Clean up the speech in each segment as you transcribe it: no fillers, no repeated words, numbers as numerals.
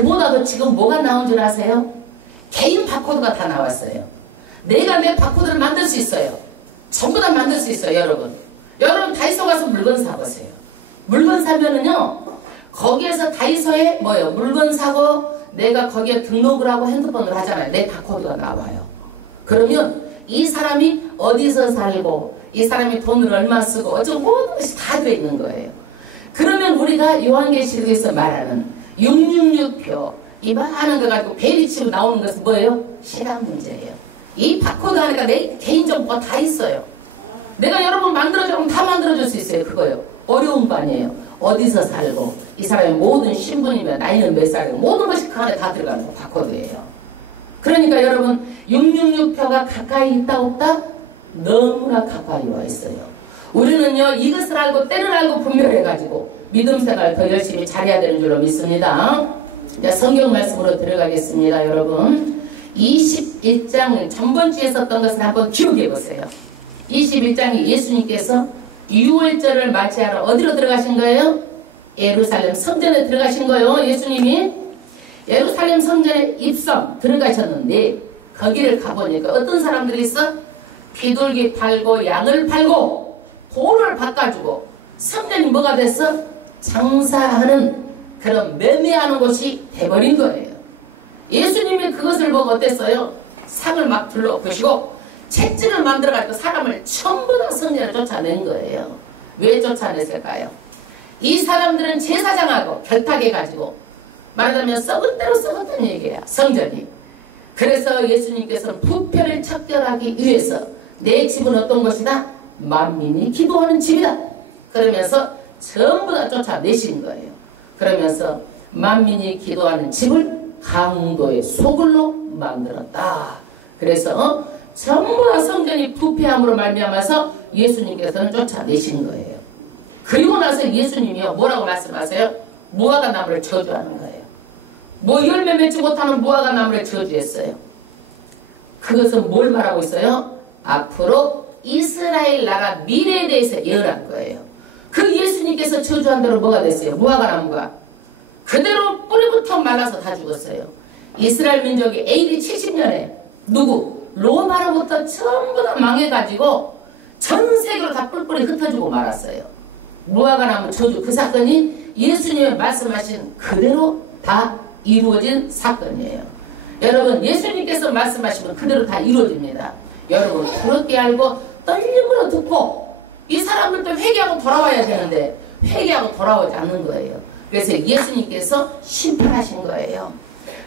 그보다도 지금 뭐가 나온 줄 아세요? 개인 바코드가 다 나왔어요. 내가 내 바코드를 만들 수 있어요. 전부 다 만들 수 있어요, 여러분. 여러분 다이소 가서 물건 사보세요. 물건 사면은요, 거기에서 다이소에 뭐예요? 물건 사고 내가 거기에 등록을 하고 핸드폰을 하잖아요. 내 바코드가 나와요. 그러면 이 사람이 어디서 살고 이 사람이 돈을 얼마 쓰고 어쩌고 모든 것이 다 되어 있는 거예요. 그러면 우리가 요한계시록에서 말하는 666표 이 많은 거 가지고 베리치고 나오는 것은 뭐예요? 시간 문제예요. 이 바코드 하니까 내 개인정보가 다 있어요. 내가 여러분 만들어주면 다 만들어줄 수 있어요. 그거요. 어려운 거 아니에요. 어디서 살고 이 사람의 모든 신분이며 나이는 몇 살이고 모든 것이 그 안에 다 들어가는 거 바코드예요. 그러니까 여러분 666표가 가까이 있다 없다? 너무나 가까이 와 있어요. 우리는요 이것을 알고 때를 알고 분별해가지고 믿음 생활 더 열심히 잘해야 되는 줄로 믿습니다. 자, 성경 말씀으로 들어가겠습니다. 여러분 21장 전번주에 썼던 것을 한번 기억해 보세요. 21장에 예수님께서 유월절을 맞이하러 어디로 들어가신 거예요? 예루살렘 성전에 들어가신 거예요. 예수님이 예루살렘 성전에 입성 들어가셨는데 거기를 가보니까 어떤 사람들이 있어? 비둘기 팔고 양을 팔고 돈을 바꿔주고 성전이 뭐가 됐어? 장사하는 그런 매매하는 곳이 돼버린 거예요. 예수님이 그것을 보고 어땠어요? 상을 막 둘러보시고 채찍을 만들어가지고 사람을 전부 다 성전에 쫓아낸 거예요. 왜 쫓아냈을까요? 이 사람들은 제사장하고 결탁해가지고 말하자면 썩은 대로 썩었던 얘기야. 성전이. 그래서 예수님께서는 부패를 척결하기 위해서 내 집은 어떤 것이다? 만민이 기도하는 집이다. 그러면서 전부 다 쫓아내신 거예요. 그러면서 만민이 기도하는 집을 강도의 소굴로 만들었다. 그래서 전부 다 성전이 부패함으로 말미암아서 예수님께서는 쫓아내신 거예요. 그리고 나서 예수님이요 뭐라고 말씀하세요? 무화과 나무를 저주하는 거예요. 뭐 열매 맺지 못하는 무화과 나무를 저주했어요. 그것은 뭘 말하고 있어요? 앞으로 이스라엘 나라 미래에 대해서 예언한 거예요. 그 예수님께서 저주한 대로 뭐가 됐어요? 무화과 나무가 그대로 뿌리부터 말라서 다 죽었어요. 이스라엘 민족이 AD 70년에 누구? 로마로부터 전부 다 망해가지고 전 세계로 다 뿔뿔이 흩어지고 말았어요. 무화과 나무 저주 그 사건이 예수님이 말씀하신 그대로 다 이루어진 사건이에요. 여러분 예수님께서 말씀하시면 그대로 다 이루어집니다. 여러분 그렇게 알고 떨림으로 듣고 이 사람들도 회개하고 돌아와야 되는데 회개하고 돌아오지 않는 거예요. 그래서 예수님께서 심판하신 거예요.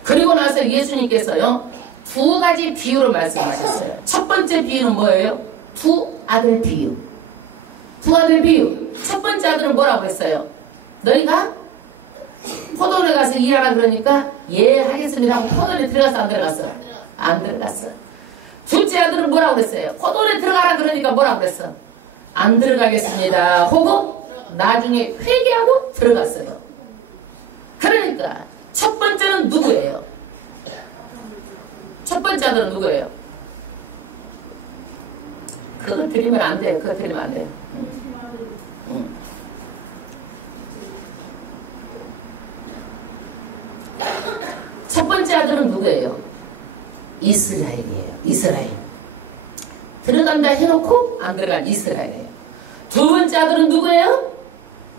그리고 나서 예수님께서요 두 가지 비유로 말씀하셨어요. 첫 번째 비유는 뭐예요? 두 아들 비유. 두 아들 비유. 첫 번째 아들은 뭐라고 했어요? 너희가 포도원에 가서 일하라 그러니까 예 하겠습니다 하고 포도원에 들어갔어 안 들어갔어? 안 들어갔어. 둘째 아들은 뭐라고 그랬어요? 포도원에 들어가라 그러니까 뭐라고 그랬어? 안 들어가겠습니다 하고 나중에 회개하고 들어갔어요. 그러니까 첫 번째는 누구예요? 첫 번째 아들은 누구예요? 그거 드리면 안 돼요. 그거 드리면 안 돼요. 첫 번째 아들은 누구예요? 이스라엘이에요. 이스라엘. 들어간다 해놓고 안 들어간 이스라엘이에요. 두 번째 아들은 누구예요?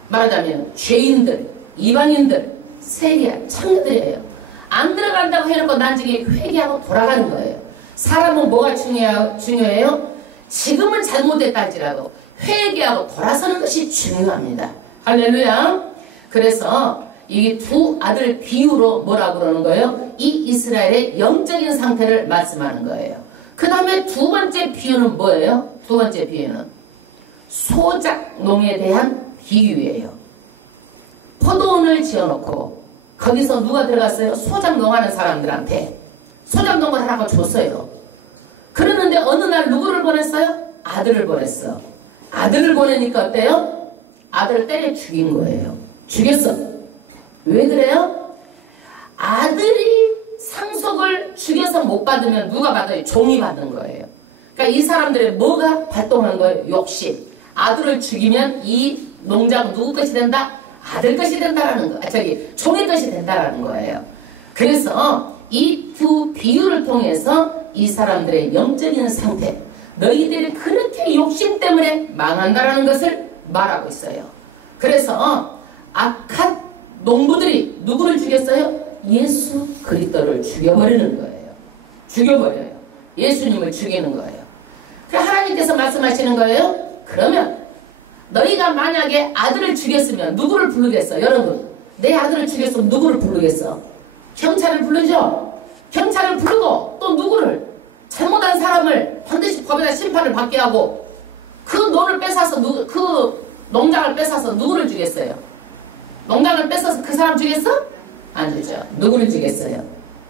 말하자면 죄인들, 이방인들, 세리야, 창녀들이에요. 안 들어간다고 해놓고 나중에 회개하고 돌아가는 거예요. 사람은 뭐가 중요해요? 지금은 잘못됐다 할지라도 회개하고 돌아서는 것이 중요합니다. 할렐루야. 그래서 이 두 아들 비유로 뭐라고 그러는 거예요? 이 이스라엘의 영적인 상태를 말씀하는 거예요. 그 다음에 두 번째 비유는 뭐예요? 두 번째 비유는 소작농에 대한 비유예요. 포도원을 지어놓고 거기서 누가 들어갔어요? 소작농하는 사람들한테 소작농을 하라고 줬어요. 그러는데 어느 날 누구를 보냈어요? 아들을 보냈어. 아들을 보내니까 어때요? 아들을 때려 죽인 거예요. 죽였어. 왜 그래요? 아들이 상속을 죽여서 못 받으면 누가 받아요? 종이 받는 거예요. 그러니까 이 사람들의 뭐가 발동한 거예요? 욕심. 아들을 죽이면 이 농장은 누구 것이 된다? 아들 것이 된다라는 거. 종의 것이 된다라는 거예요. 그래서 이 두 비유를 통해서 이 사람들의 영적인 상태, 너희들이 그렇게 욕심 때문에 망한다라는 것을 말하고 있어요. 그래서 악한 농부들이 누구를 죽였어요? 예수 그리스도를 죽여버리는 거예요. 죽여버려요. 예수님을 죽이는 거예요. 그래서 하나님께서 말씀하시는 거예요. 그러면 너희가 만약에 아들을 죽였으면 누구를 부르겠어? 여러분, 내 아들을 죽였으면 누구를 부르겠어? 경찰을 부르죠. 경찰을 부르고 또 누구를? 잘못한 사람을 반드시 법에다 심판을 받게 하고 그 논을 뺏어서 그 농장을 뺏어서 누구를 죽였어요? 농장을 뺏어서 그 사람 죽였어? 아니죠. 누구를 죽였어요?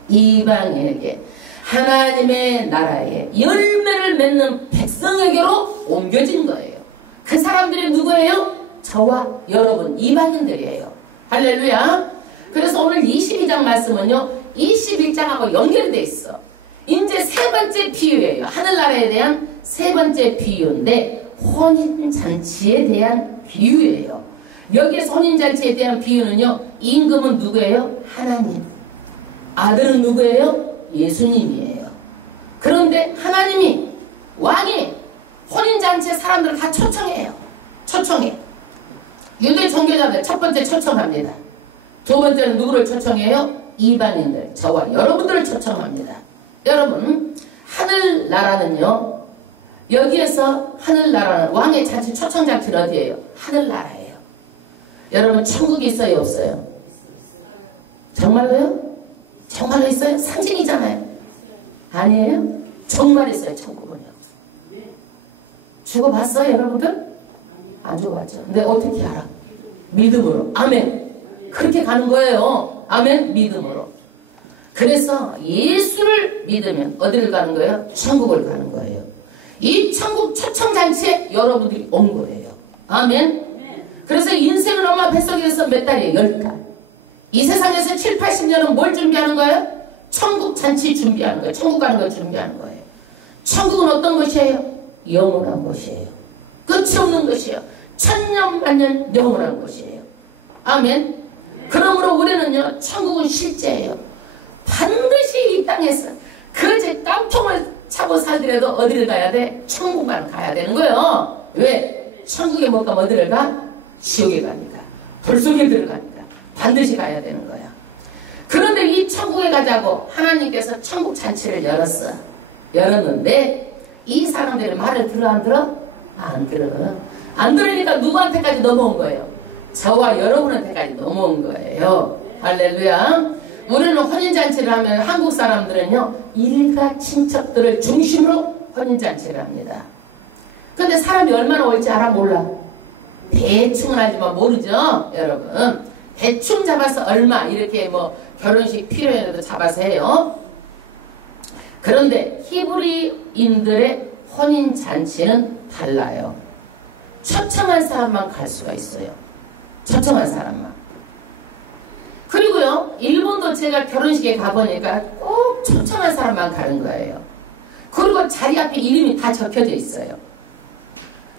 이방인에게, 하나님의 나라에 열매를 맺는 백성에게로 옮겨진 거예요. 그 사람들이 누구예요? 저와 여러분 이방인들이에요. 할렐루야. 그래서 오늘 22장 말씀은요 21장하고 연결되어 있어. 이제 세 번째 비유예요. 하늘나라에 대한 세 번째 비유인데 혼인잔치에 대한 비유예요. 여기에서 혼인잔치에 대한 비유는요, 임금은 누구예요? 하나님. 아들은 누구예요? 예수님이에요. 그런데 하나님이, 왕이 혼인잔치에 사람들을 다 초청해요. 초청해. 유대 종교자들 첫 번째 초청합니다. 두 번째는 누구를 초청해요? 이방인들, 저와 여러분들을 초청합니다. 여러분, 하늘나라는요, 여기에서 하늘나라는 왕의 잔치 초청장치는 어디예요? 하늘나라예요. 여러분, 천국이 있어요, 없어요? 정말로요? 정말로 있어요? 상징이잖아요. 아니에요? 정말 있어요, 천국은요. 죽어봤어요, 여러분들? 안 죽어봤죠. 근데 어떻게 알아? 믿음으로. 아멘. 그렇게 가는 거예요. 아멘. 믿음으로. 그래서 예수를 믿으면 어디를 가는 거예요? 천국을 가는 거예요. 이 천국 초청잔치에 여러분들이 온 거예요. 아멘. 그래서 인생은 엄마 뱃속에서 몇 달이에요? 10달. 이 세상에서 7, 80년은 뭘 준비하는 거예요? 천국 잔치 준비하는 거예요. 천국 가는 걸 준비하는 거예요. 천국은 어떤 것이에요? 영원한 곳이에요. 끝이 없는 것이에요. 천년 만년 영원한 곳이에요. 아멘. 그러므로 우리는요, 천국은 실제예요. 반드시 이 땅에서 그제 깡통을 차고 살더라도 어디를 가야 돼? 천국만 가야 되는 거예요. 왜? 천국에 못 가면 어디를 가? 지옥에 가니까. 불속에 들어가니까. 반드시 가야 되는 거야. 그런데 이 천국에 가자고 하나님께서 천국 잔치를 열었어. 열었는데 이 사람들의 말을 들어 안 들어? 안 들어. 안 들으니까 누구한테까지 넘어온 거예요? 저와 여러분한테까지 넘어온 거예요. 할렐루야. 우리는 혼인잔치를 하면 한국 사람들은요, 일가 친척들을 중심으로 혼인잔치를 합니다. 근데 사람이 얼마나 올지 알아? 몰라. 대충은 하지만 모르죠, 여러분. 대충 잡아서 얼마 이렇게 뭐 결혼식 필요해도 잡아서 해요. 그런데 히브리인들의 혼인잔치는 달라요. 초청한 사람만 갈 수가 있어요. 초청한 사람만. 그리고요, 일본도 제가 결혼식에 가보니까 꼭 초청한 사람만 가는 거예요. 그리고 자리 앞에 이름이 다 적혀져 있어요.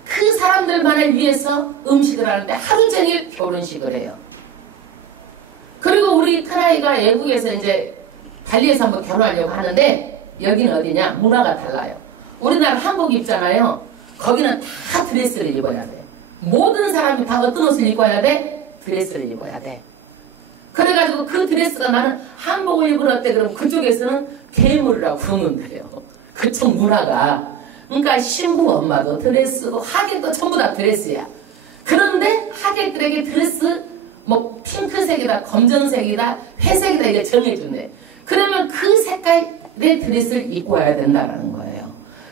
그 사람들만을 위해서 음식을 하는데 하루 종일 결혼식을 해요. 그리고 우리 큰아이가 외국에서 이제 발리에서 한번 결혼하려고 하는데 여기는 어디냐? 문화가 달라요. 우리나라 한복 입잖아요. 거기는 다 드레스를 입어야 돼. 모든 사람이 다 어떤 옷을 입어야 돼? 드레스를 입어야 돼. 그래가지고 그 드레스가 나는 한복을 입으러 때 그러면 그쪽에서는 괴물이라고 부르는데요. 그쪽 문화가. 그러니까 신부 엄마도 드레스고 하객도 전부 다 드레스야. 그런데 하객들에게 드레스 뭐 핑크색이다, 검정색이다, 회색이다 이게 정해준대. 그러면 그 색깔의 드레스를 입고 와야 된다는 거예요.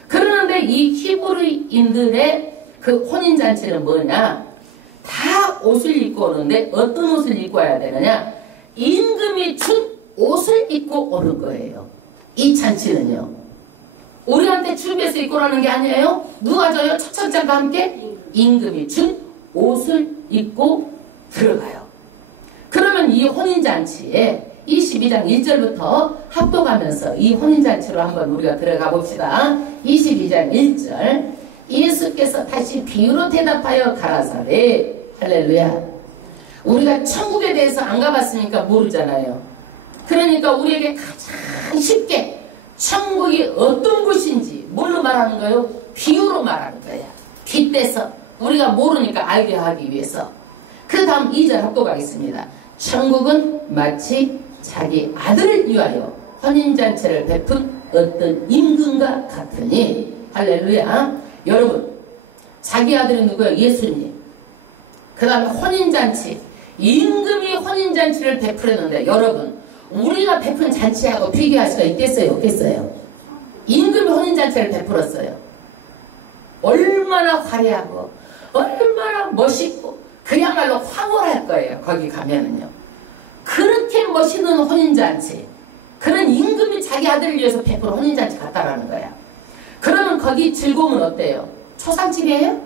그러는데 이 히브리인들의 그 혼인잔치는 뭐냐? 다 옷을 입고 오는데 어떤 옷을 입고 와야 되느냐? 임금이 준 옷을 입고 오는 거예요. 이 잔치는요. 우리한테 준비해서 입고 오라는 게 아니에요. 누가 줘요? 초청장과 함께 임금이 준 옷을 입고 들어가요. 그러면 이 혼인잔치에 22장 1절부터 합독하면서 이 혼인잔치로 한번 우리가 들어가 봅시다. 22장 1절. 예수께서 다시 비유로 대답하여 가라사대. 할렐루야. 우리가 천국에 대해서 안 가봤으니까 모르잖아요. 그러니까 우리에게 가장 쉽게 천국이 어떤 곳인지 뭘로 말하는 거예요? 비유로 말하는 거야. 빗대서 우리가 모르니까 알게 하기 위해서. 그 다음 2절 합독하겠습니다. 천국은 마치 자기 아들을 위하여 혼인잔치를 베푼 어떤 임금과 같으니. 할렐루야. 여러분, 자기 아들이 누구예요? 예수님. 그 다음에 혼인잔치, 임금이 혼인잔치를 베풀었는데, 여러분, 우리가 베푼 잔치하고 비교할 수가 있겠어요? 없겠어요? 임금이 혼인잔치를 베풀었어요. 얼마나 화려하고 얼마나 멋있고 그야말로 황홀할 거예요. 거기 가면은요. 그렇게 멋있는 혼인잔치, 그런 임금이 자기 아들을 위해서 베푼 혼인잔치 같다라는 거야. 그러면 거기 즐거움은 어때요? 초상집이에요?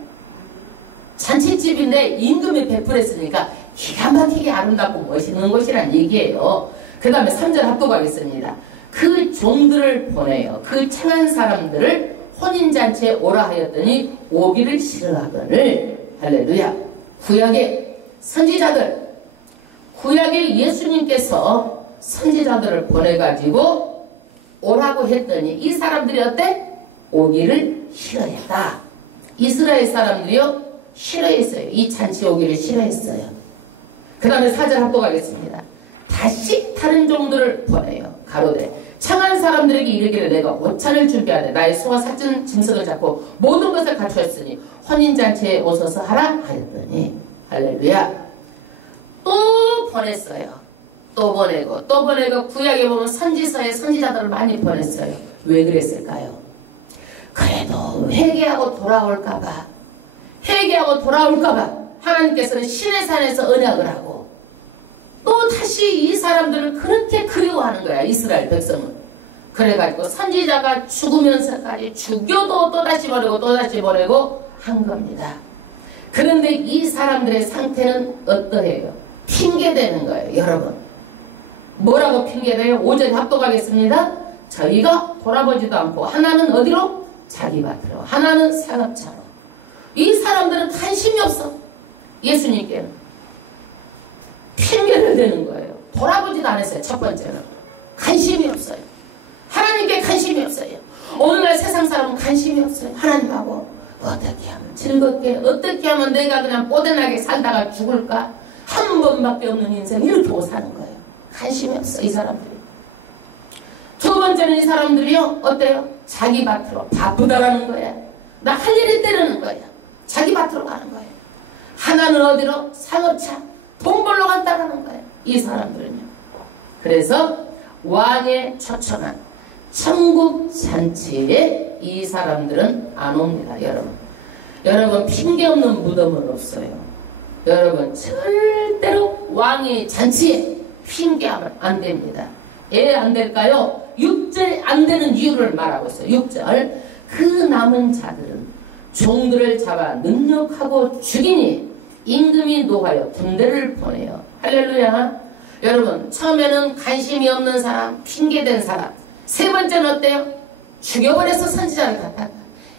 잔치집인데 임금이 베풀었으니까 기가 막히게 아름답고 멋있는 곳이란 얘기예요. 그 다음에 3절 합독하겠습니다. 그 종들을 보내요. 그 청한 사람들을 혼인잔치에 오라 하였더니 오기를 싫어하거늘. 할렐루야. 구약의 선지자들, 구약의 예수님께서 선지자들을 보내가지고 오라고 했더니 이 사람들이 어때? 오기를 싫어했다. 이스라엘 사람들이요 싫어했어요. 이 잔치 오기를 싫어했어요. 그 다음에 4절 합독하겠습니다. 다시 다른 종들을 보내요. 가로되 청한 사람들에게 이르기를 내가 옷차를 준비하되 나의 소와 사진 짐승을 잡고 모든 것을 갖추었으니 혼인잔치에 오소서 하라 하였더니. 할렐루야. 또 보냈어요. 또 보내고 또 보내고. 구약에 보면 선지서에 선지자들을 많이 보냈어요. 왜 그랬을까요? 그래도 회개하고 돌아올까봐, 회개하고 돌아올까봐 하나님께서는 신의 산에서 언약을 하고 또 다시 이 사람들을 그렇게 그리워하는 거야. 이스라엘 백성은. 그래가지고 선지자가 죽으면서까지 죽여도 또다시 보내고 또다시 보내고 한 겁니다. 그런데 이 사람들의 상태는 어떠해요? 핑계대는 거예요. 여러분, 뭐라고 핑계대요? 5절 합독하겠습니다. 저희가 돌아보지도 않고 하나는 어디로? 자기 밭으로, 하나는 상업차로. 이 사람들은 관심이 없어. 예수님께는 핑계를 대는 거예요. 돌아보지도 않았어요. 첫 번째는 관심이 없어요. 하나님께 관심이 없어요. 오늘날 세상 사람은 관심이 없어요. 하나님하고 어떻게 하면 즐겁게, 어떻게 하면 내가 그냥 뽀대나게 살다가 죽을까? 한 번밖에 없는 인생 이렇게 하고 사는 거예요. 관심이 없어 이 사람들이. 두 번째는 이 사람들이요 어때요? 자기 밭으로 바쁘다라는 거야. 나 할 일이 때리는 거야. 자기 밭으로 가는 거예요. 하나는 어디로? 상업차, 돈 벌러 간다라는 거예요. 이 사람들은요. 그래서 왕의 초청한 천국 잔치에 이 사람들은 안 옵니다. 여러분 핑계 없는 무덤은 없어요. 여러분 절대로 왕의 잔치에 핑계하면 안 됩니다. 왜 안 될까요? 6절에 안 되는 이유를 말하고 있어요. 6절. 그 남은 자들은 종들을 잡아 능력하고 죽이니 임금이 노하여 군대를 보내요. 할렐루야. 여러분 처음에는 관심이 없는 사람, 핑계댄 사람. 세 번째는 어때요? 죽여버려서 선지자를 갖다.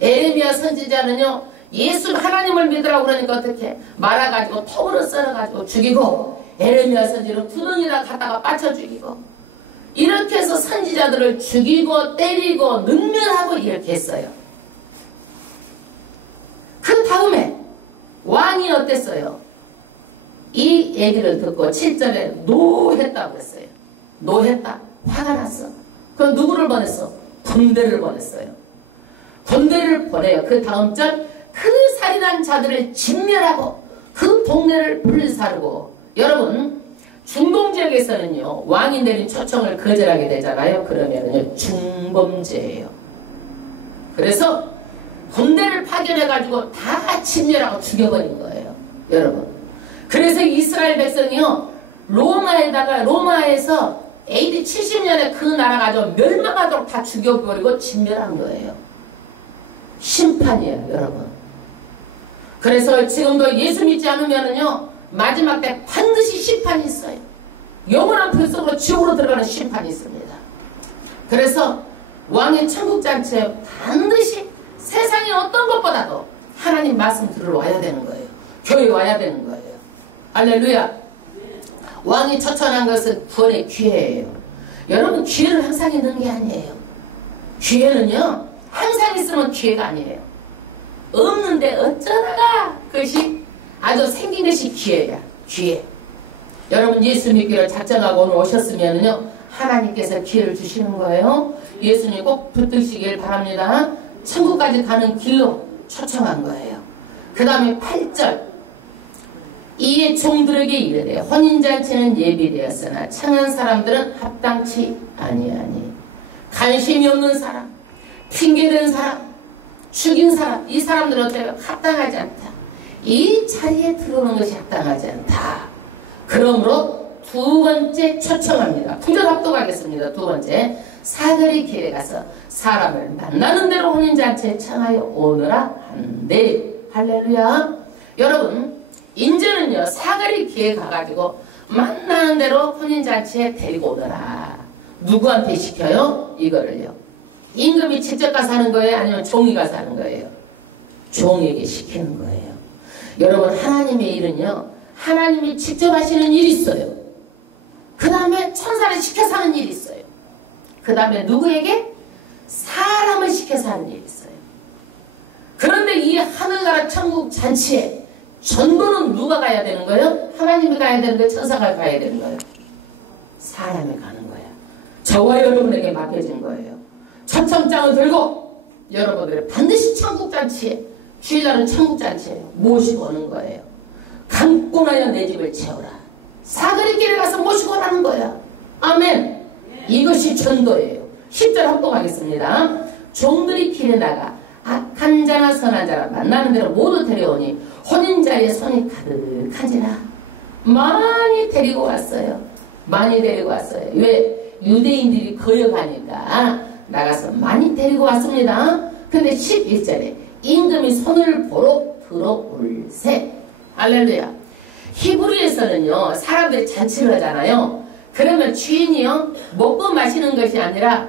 에레미야 선지자는요 예수 하나님을 믿으라고 그러니까 어떻게 말아가지고 톱으로 썰어가지고 죽이고, 에레미야 선지자는 구덩이에다 갖다가 빠쳐 죽이고, 이렇게 해서 선지자들을 죽이고 때리고 능멸하고 이렇게 했어요. 그 다음에 왕이 어땠어요? 이 얘기를 듣고 7절에 노했다고 했어요. 노했다. 화가 났어. 그럼 누구를 보냈어? 군대를 보냈어요. 군대를 보내요. 그 다음 절, 그 살인한 자들을 진멸하고 그 동네를 불사르고. 여러분 중동 지역에서는요 왕이 내린 초청을 거절하게 되잖아요. 그러면은요 중범죄예요. 그래서 군대를 파견해가지고 다 진멸하고 죽여버린 거예요. 여러분. 그래서 이스라엘 백성이요 로마에서 AD 70년에 그 나라 가지고 멸망하도록 다 죽여버리고 진멸한 거예요. 심판이에요. 여러분. 그래서 지금도 예수 믿지 않으면은요 마지막 때 반드시 심판이 있어요. 영원한 불속으로 지옥으로 들어가는 심판이 있습니다. 그래서 왕의 천국잔치에 반드시 세상의 어떤 것보다도 하나님 말씀 들으러 와야 되는 거예요. 교회 와야 되는 거예요. 할렐루야. 왕이 초청한 것은 구원의 기회예요. 여러분 기회는 항상 있는 게 아니에요. 기회는요 항상 있으면 기회가 아니에요. 없는데 어쩌다가 그것이 아주 생긴 것이 기회야. 기회. 여러분 예수 믿기를 작정하고 오늘 오셨으면요 하나님께서 기회를 주시는 거예요. 예수님 꼭 붙드시길 바랍니다. 천국까지 가는 길로 초청한 거예요. 그 다음에 8절 이에 종들에게 이르되 혼인잔치는 예비되었으나 청한 사람들은 합당치 아니하니 관심이 없는 사람, 핑계댄 사람, 죽인 사람, 이 사람들은 어때요? 합당하지 않다. 이 자리에 들어오는 것이 합당하지 않다. 그러므로 두 번째 초청합니다. 구절 합독하겠습니다. 두 번째 사거리 길에 가서 사람을 만나는 대로 혼인잔치에 청하여 오너라 한대. 할렐루야. 여러분 인제는요 사거리 길에 가가지고 만나는 대로 혼인잔치에 데리고 오너라. 누구한테 시켜요? 이거를요 임금이 직접 가서 하는 거예요? 아니면 종이 가서 하는 거예요? 종에게 시키는 거예요. 여러분 하나님의 일은요 하나님이 직접 하시는 일이 있어요. 그 다음에 천사를 시켜서 하는 일이 있어요. 그 다음에 누구에게? 사람을 시켜서 하는 일이 있어요. 그런데 이 하늘나라 천국 잔치에 전부는 누가 가야 되는 거예요? 하나님이 가야 되는 거예요? 천사가 가야 되는 거예요? 사람이 가는 거예요. 저와 여러분에게 맡겨진 거예요. 초청장을 들고 여러분들이 반드시 천국잔치에 주일날은 천국잔치에 모시고 오는 거예요. 감고 나여 내 집을 채우라. 사거리길에 가서 모시고 오라는 거야. 아멘. 이것이 전도예요. 10절 합독하겠습니다. 종들이 길에 나가 악한 자나 선한 자나 만나는 대로 모두 데려오니 혼인자의 손이 가득한지라. 많이 데리고 왔어요. 많이 데리고 왔어요. 왜? 유대인들이 거역하니까 나가서 많이 데리고 왔습니다. 근데 11절에 임금이 손을 보러 들어올세. 할렐루야. 히브리에서는요 사람들이 잔치를 하잖아요. 그러면 주인이요 먹고 마시는 것이 아니라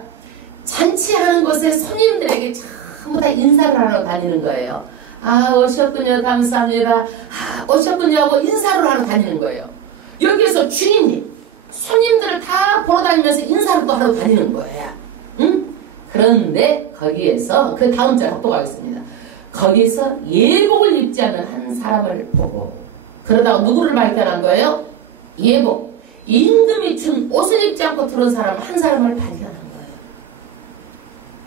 잔치하는 곳에 손님들에게 전부 다 인사를 하러 다니는 거예요. 아 오셨군요 감사합니다. 아 오셨군요 하고 인사를 하러 다니는 거예요. 여기서 주인이 손님들을 다 보러 다니면서 인사를 또 하러 다니는 거예요. 응? 그런데 거기에서 그 다음 절 합독하겠습니다. 거기서 예복을 입지 않은 한 사람을 보고 그러다가 누구를 발견한 거예요? 예복. 임금이 준 옷을 입지 않고 들어온 사람 한 사람을 발견한 거예요.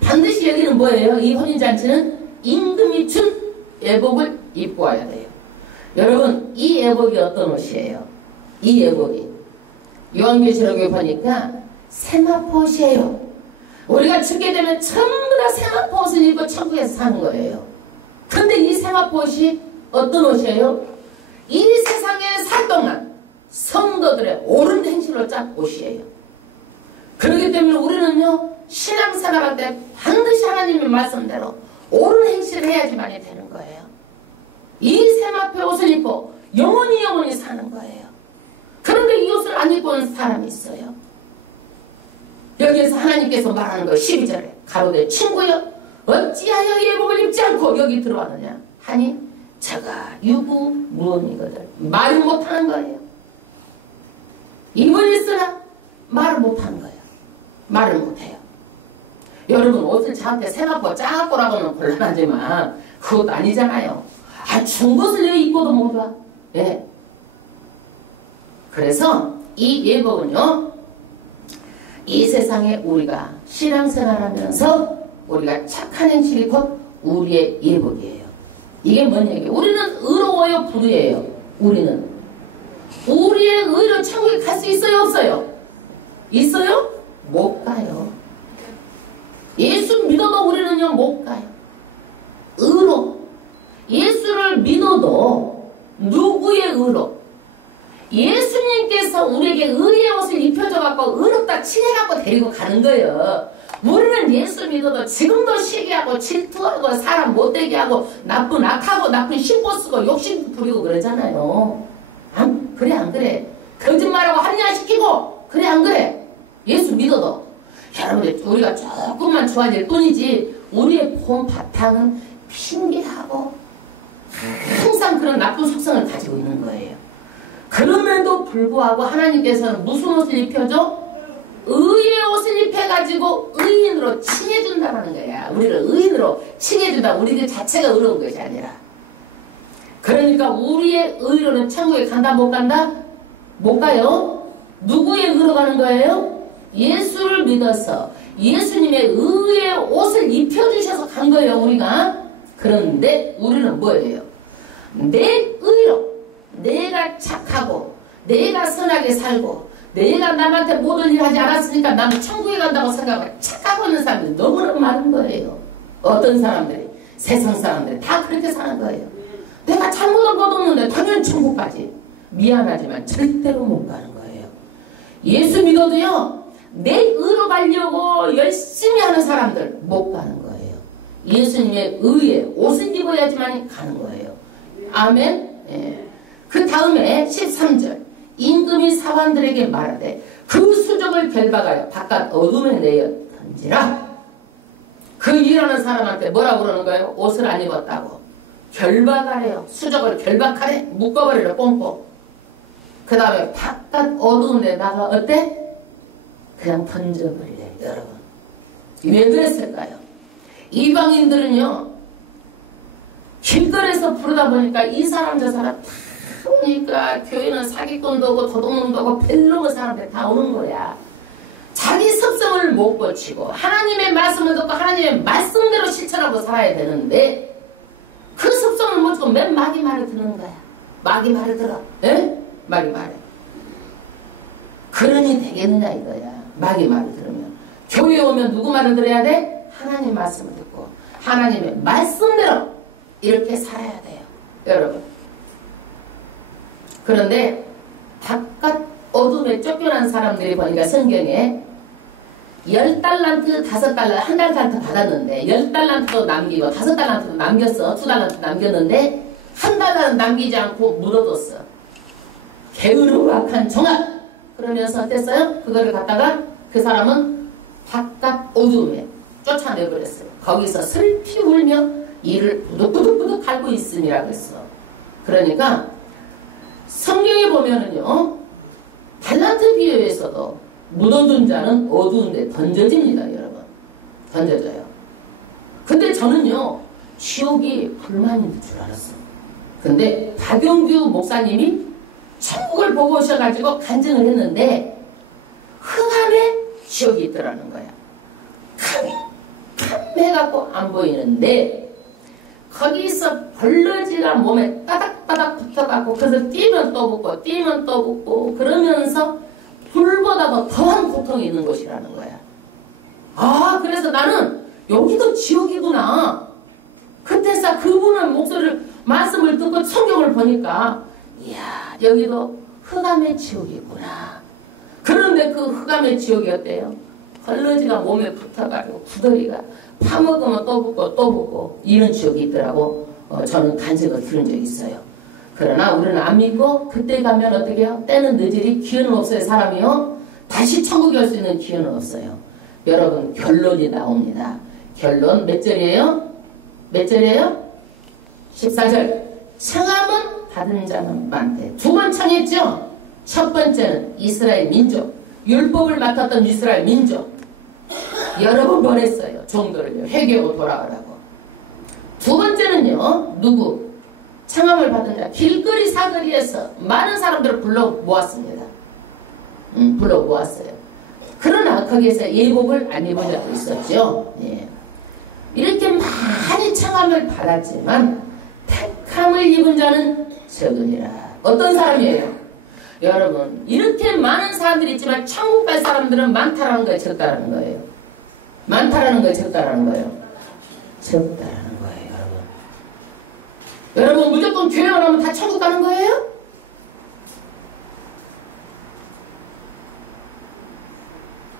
반드시 여기는 뭐예요? 이 혼인잔치는 임금이 준 예복을 입고 와야 돼요. 여러분 이 예복이 어떤 옷이에요? 이 예복이 요한계시록에 보니까 세마포옷이에요. 우리가 죽게 되면 전부 다 세마포옷을 입고 천국에서 사는 거예요. 근데 이 세마포옷이 어떤 옷이에요? 이 세상에 살 동안 성도들의 옳은 행실로 짠 옷이에요. 그렇기 때문에 우리는요 신앙생활할 때 반드시 하나님의 말씀대로 옳은 행실을 해야지만이 되는 거예요. 이 세마포 옷을 입고 영원히 사는 거예요. 그런데 이 옷을 안 입고 온 사람이 있어요. 여기에서 하나님께서 말하는 거 12절에 가로되 친구여 어찌하여 예복을 입지 않고 여기 들어왔느냐 하니 저가 유구무원이거든. 말을 못하는 거예요. 입은 있으나 말을 못하는 거예요. 말을 못해요. 여러분 옷을 저한테 세마포 작고라고 하면 곤란하지만 그것도 아니잖아요. 아 중것을 왜 입고도 못 와. 예. 그래서 이 예복은요 이 세상에 우리가 신앙생활하면서 우리가 착한 행실이 곧 우리의 예복이에요. 이게 뭔 얘기예요? 우리는 의로워요 불의해요? 우리는 우리의 의로 천국에 갈 수 있어요 없어요? 있어요? 못 가요. 예수 믿어도 우리는요 못 가요. 의로 예수를 믿어도 누구의 의로? 예수님께서 우리에게 의의 옷을 입혀줘 갖고 의롭다 칭해갖고 데리고 가는 거예요. 우리는 예수 믿어도 지금도 시기하고 질투하고 사람 못되게 하고 나쁜 악하고 나쁜 심보 쓰고 욕심 부리고 그러잖아요. 안 그래 안 그래? 거짓말하고 합리화시키고 그래 안 그래? 예수 믿어도 여러분 우리가 조금만 좋아질 뿐이지 우리의 본 바탕은 핑계하고 항상 그런 나쁜 속성을 가지고 있는 거예요. 그럼에도 불구하고 하나님께서는 무슨 옷을 입혀줘? 의의 옷을 입혀가지고 의인으로 칭해준다는 거야. 우리를 의인으로 칭해준다. 우리들 자체가 의로운 것이 아니라. 그러니까 우리의 의로는 천국에 간다 못 간다? 못 가요. 누구의 의로 가는 거예요? 예수를 믿어서 예수님의 의의 옷을 입혀주셔서 간 거예요. 우리가. 그런데 우리는 뭐예요? 내 의로 내가 착하고 내가 선하게 살고 내가 남한테 모든 일 하지 않았으니까 나는 천국에 간다고 생각하고 착하고 있는 사람들이 너무나 많은 거예요. 어떤 사람들이 세상 사람들이 다 그렇게 사는 거예요. 내가 잘못을 거뒀는데 당연히 천국 가지. 미안하지만 절대로 못 가는 거예요. 예수 믿어도요 내 의로 가려고 열심히 하는 사람들 못 가는 거예요. 예수님의 의에 옷을 입어야지만 가는 거예요. 아멘. 예. 그 다음에 13절 임금이 사관들에게 말하되 그 수적을 결박하여 바깥 어둠에 내어 던지라. 그 일하는 사람한테 뭐라고 그러는 거예요? 옷을 안 입었다고 결박하래요. 수적을 결박하래. 묶어버리래. 꽁꽁. 그 다음에 바깥 어두운 데다가 어때? 그냥 던져버리래. 여러분 왜 그랬을까요? 이방인들은요 길거리에서 부르다 보니까 이 사람 저 사람 다 오니까 교회는 사기꾼도 오고 도둑놈도 오고 별로 사람들 다 오는 거야. 자기 습성을 못 고치고 하나님의 말씀을 듣고 하나님의 말씀대로 실천하고 살아야 되는데 그 습성을 못 고치고 맨 마귀 말을 듣는 거야. 마귀 말을 들어. 에? 마귀 말을. 그러니 되겠느냐 이거야. 마귀 말을 들으면. 교회에 오면 누구 말을 들어야 돼? 하나님 말씀을 듣고 하나님의 말씀대로 이렇게 살아야 돼요. 여러분. 그런데 바깥 어둠에 쫓겨난 사람들이 보니까 성경에 10달란트, 5달란트, 1달란트 받았는데 10달란트도 남기고 5달란트도 남겼어. 2달란트 남겼는데 1달란트 남기지 않고 묻어뒀어. 게으르고 악한 종아. 그러면서 어땠어요? 그거를 갖다가 그 사람은 바깥 어둠에 쫓아내버렸어요. 거기서 슬피 울며 이를 부득부득 갈고 있음이라고 했어. 그러니까 성경에 보면은요 달란트 비유에서도 묻어둔 자는 어두운 데 던져집니다. 여러분 던져져요. 근데 저는요 지옥이 불만인 줄 알았어. 근데 박용규 목사님이 천국을 보고 오셔가지고 간증을 했는데 흑암에 지옥이 있더라는 거야. 캄해갖고 안 보이는데 거기서 벌러지가 몸에 따닥따닥 붙어갖고 그래서 뛰면 또 붙고 뛰면 또 붙고 그러면서 불보다도 더한 고통이 있는 곳이라는 거야. 아 그래서 나는 여기도 지옥이구나. 그때서 그분의 목소리를 말씀을 듣고 성경을 보니까 이야 여기도 흑암의 지옥이구나. 그런데 그 흑암의 지옥이 어때요? 벌러지가 몸에 붙어가지고 구더기가 파먹으면 또 붙고 또 붙고 이런 지옥이 있더라고. 저는 간증을 들은 적이 있어요. 그러나 우리는 안 믿고 그때 가면 어떻게 해요? 때는 늦으리 기회는 없어요. 사람이요. 다시 천국에 갈 수 있는 기회는 없어요. 여러분 결론이 나옵니다. 결론 몇 절이에요? 몇 절이에요? 14절. 청함은 받은 자는 많대. 두 번 청했죠? 첫 번째는 이스라엘 민족. 율법을 맡았던 이스라엘 민족. 여러 번 보냈어요. 종들을요. 회개하고 돌아오라고. 두 번째는요. 누구? 청함을 받은 자. 길거리 사거리에서 많은 사람들을 불러 모았습니다. 불러 모았어요. 그러나 거기에서 예복을 안 입은 자도 있었죠. 예. 이렇게 많이 청함을 받았지만 택함을 입은 자는 적으니라. 어떤 사람이에요? 여러분 이렇게 많은 사람들이 있지만 천국 갈 사람들은 많다라는 거예요? 적다라는 거예요? 많다라는 거예요? 적다라는 거예요? 적다라는 거예요. 여러분 무조건 교회만 하면 다 천국 가는 거예요?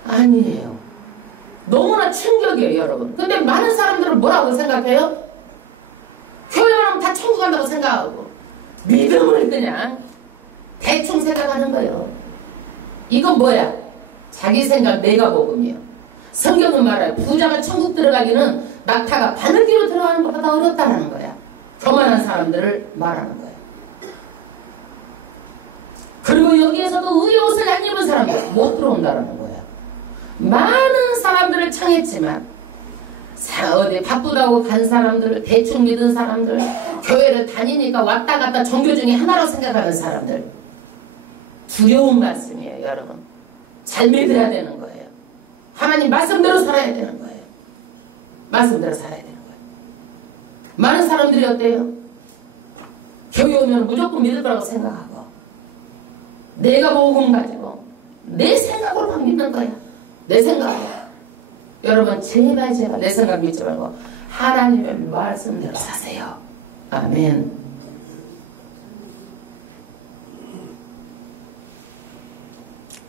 아니에요. 너무나 충격이에요. 여러분. 근데 많은 사람들은 뭐라고 생각해요? 교회만 하면 다 천국 간다고 생각하고 믿음을 그냥 대충 생각하는 거예요. 이건 뭐야? 자기 생각 내가 복음이요. 성경은 말해요. 부자가 천국 들어가기는 낙타가 바늘기로 들어가는 것보다 어렵다는 거야. 교만한 사람들을 말하는 거예요. 그리고 여기에서도 의의 옷을 안 입은 사람들 못 들어온다는 거야. 많은 사람들을 청했지만 어디 바쁘다고 간 사람들, 대충 믿은 사람들, 교회를 다니니까 왔다 갔다 종교 중에 하나로 생각하는 사람들, 두려운 말씀이에요. 여러분, 잘 믿어야 되는 거예요. 하나님 말씀대로 살아야 되는 거예요. 말씀대로 살아야 되는 거예요. 많은 사람들이 어때요? 교회 오면 무조건 믿을 거라고 생각하고 내가 복음 가지고 내 생각으로 막 믿는 거야. 내 생각으로. 여러분, 제발 내 생각 믿지 말고 하나님의 말씀대로 사세요. 아멘.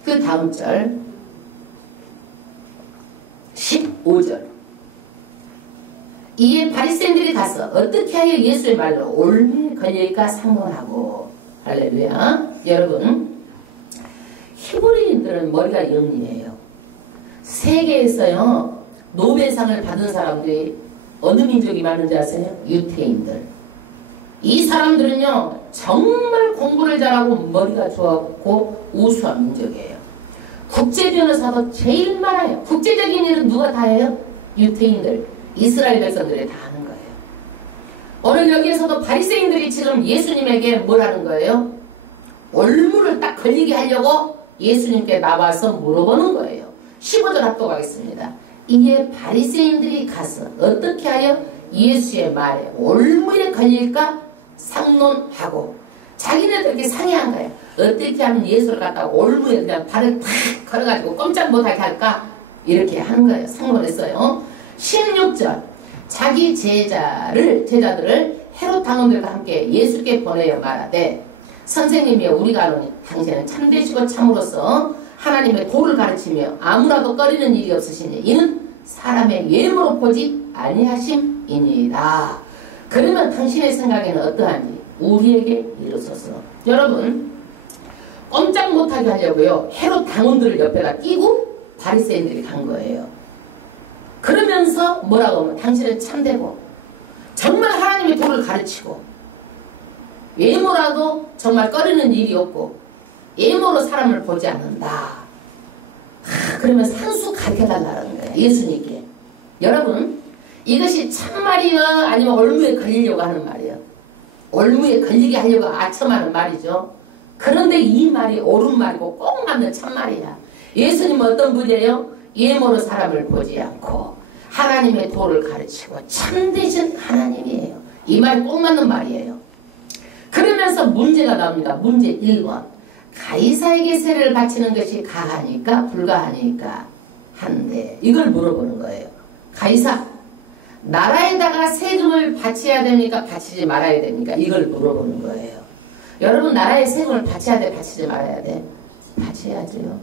그 다음 절 15절. 이에 바리새인들이 가서 어떻게 하여 예수의 말로 옳게 걸릴까 상론하고. 할렐루야. 여러분, 히브리인들은 머리가 영리해요. 세계에서요 노벨상을 받은 사람들이 어느 민족이 많은지 아세요? 유태인들. 이 사람들은요 정말 공부를 잘하고 머리가 좋고 우수한 민족이에요. 국제변호사도 제일 많아요. 국제적인 일은 누가 다 해요? 유태인들, 이스라엘 백성들이 다 하는 거예요. 오늘 여기에서도 바리새인들이 지금 예수님에게 뭘 하는 거예요? 올무를 딱 걸리게 하려고 예수님께 나와서 물어보는 거예요. 15절 합독하겠습니다. 이에 바리새인들이 가서 어떻게 하여 예수의 말에 올무에 걸릴까 상론하고. 자기네들 이렇게 상의한 거예요. 어떻게 하면 예수를 갖다가 올무에 그냥 발을 탁 걸어가지고 꼼짝 못하게 할까? 이렇게 하는 거예요. 상론했어요. 16절. 자기 제자들을 헤롯 당원들과 함께 예수께 보내어 말하되 선생님이여 우리가 아노니 당신은 참되시고 참으로서 하나님의 도를 가르치며 아무라도 꺼리는 일이 없으시니 이는 사람의 예물로 보지 아니하심이니이다. 그러면 당신의 생각에는 어떠한지 우리에게 이르소서. 여러분, 꼼짝 못하게 하려고요 헤롯 당원들을 옆에다 끼고 바리새인들이 간 거예요. 그러면서 뭐라고 하면 당신은 참되고 정말 하나님의 도를 가르치고 예모라도 정말 꺼리는 일이 없고 예모로 사람을 보지 않는다. 그러면 산수 가르쳐달라는 거예요. 예수님께. 여러분, 이것이 참말이요 아니면 올무에 걸리려고 하는 말이에요. 올무에 걸리게 하려고 아첨하는 말이죠. 그런데 이 말이 옳은 말이고 꼭 맞는 참말이야. 예수님은 어떤 분이에요? 예모로 사람을 보지 않고 하나님의 도를 가르치고 참되신 하나님이에요. 이 말이 꼭 맞는 말이에요. 그러면서 문제가 나옵니다. 문제 1번. 가이사에게 세례를 바치는 것이 가하니까 불가하니까 한데. 이걸 물어보는 거예요. 가이사, 나라에다가 세금을 바쳐야 되니까 바치지 말아야 되니까 이걸 물어보는 거예요. 여러분, 나라에 세금을 바쳐야 돼, 바치지 말아야 돼? 바쳐야죠.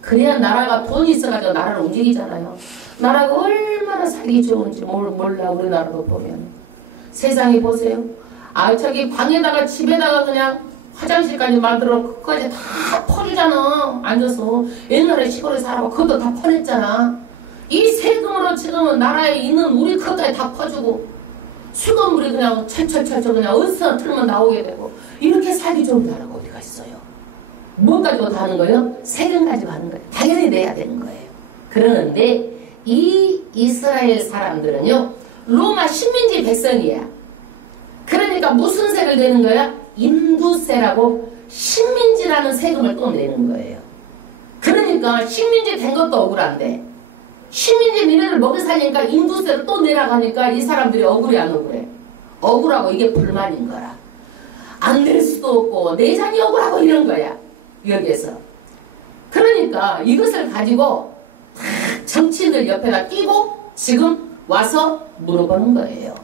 그래야 나라가 돈이 있어가지고 나라를 움직이잖아요. 나라가 얼마나 살기 좋은지 몰라. 우리나라로 보면 세상에 보세요. 저기 방에다가 집에다가 그냥 화장실까지 만들어 그까지 다 퍼주잖아. 앉아서 옛날에 시골에 살아봐 그것도 다 퍼냈잖아. 이 세금으로 지금은 나라에 있는 우리 그것까지 다 퍼주고 수돗물이 그냥 철철철철 그냥 어디서 틀면 나오게 되고 이렇게 살기 좋은 나라가 어디가 있어요? 뭐 가지고 다 하는 거예요? 세금 가지고 하는 거예요. 당연히 내야 되는 거예요. 그러는데 이 이스라엘 사람들은요 로마 식민지 백성이야. 그러니까 무슨 세를 내는 거야? 인두세라고 식민지라는 세금을 또 내는 거예요. 그러니까 식민지 된 것도 억울한데 식민지 니네들 먹여 살리니까 인두세를 또 내라고 하니까 이 사람들이 억울해 안 억울해? 억울하고 이게 불만인 거라. 안 낼 수도 없고 내장이 억울하고 이런 거야. 여기에서. 그러니까 이것을 가지고 정치인들 옆에다 끼고 지금 와서 물어보는 거예요.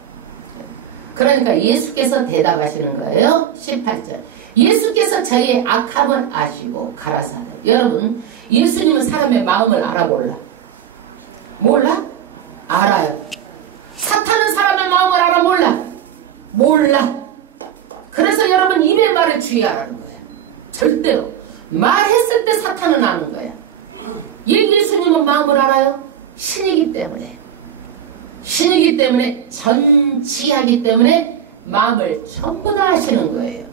그러니까 예수께서 대답하시는 거예요. 18절. 예수께서 저희의 악함을 아시고 가라사대. 여러분, 예수님은 사람의 마음을 알아몰라. 몰라? 알아요. 사탄은 사람의 마음을 알아 몰라? 몰라. 그래서 여러분 입의 말을 주의하라는 거예요. 절대로. 말했을 때 사탄은 아는 거야. 예수님은 마음을 알아요? 신이기 때문에. 신이기 때문에 전지하기 때문에 마음을 전부 다 아시는 거예요.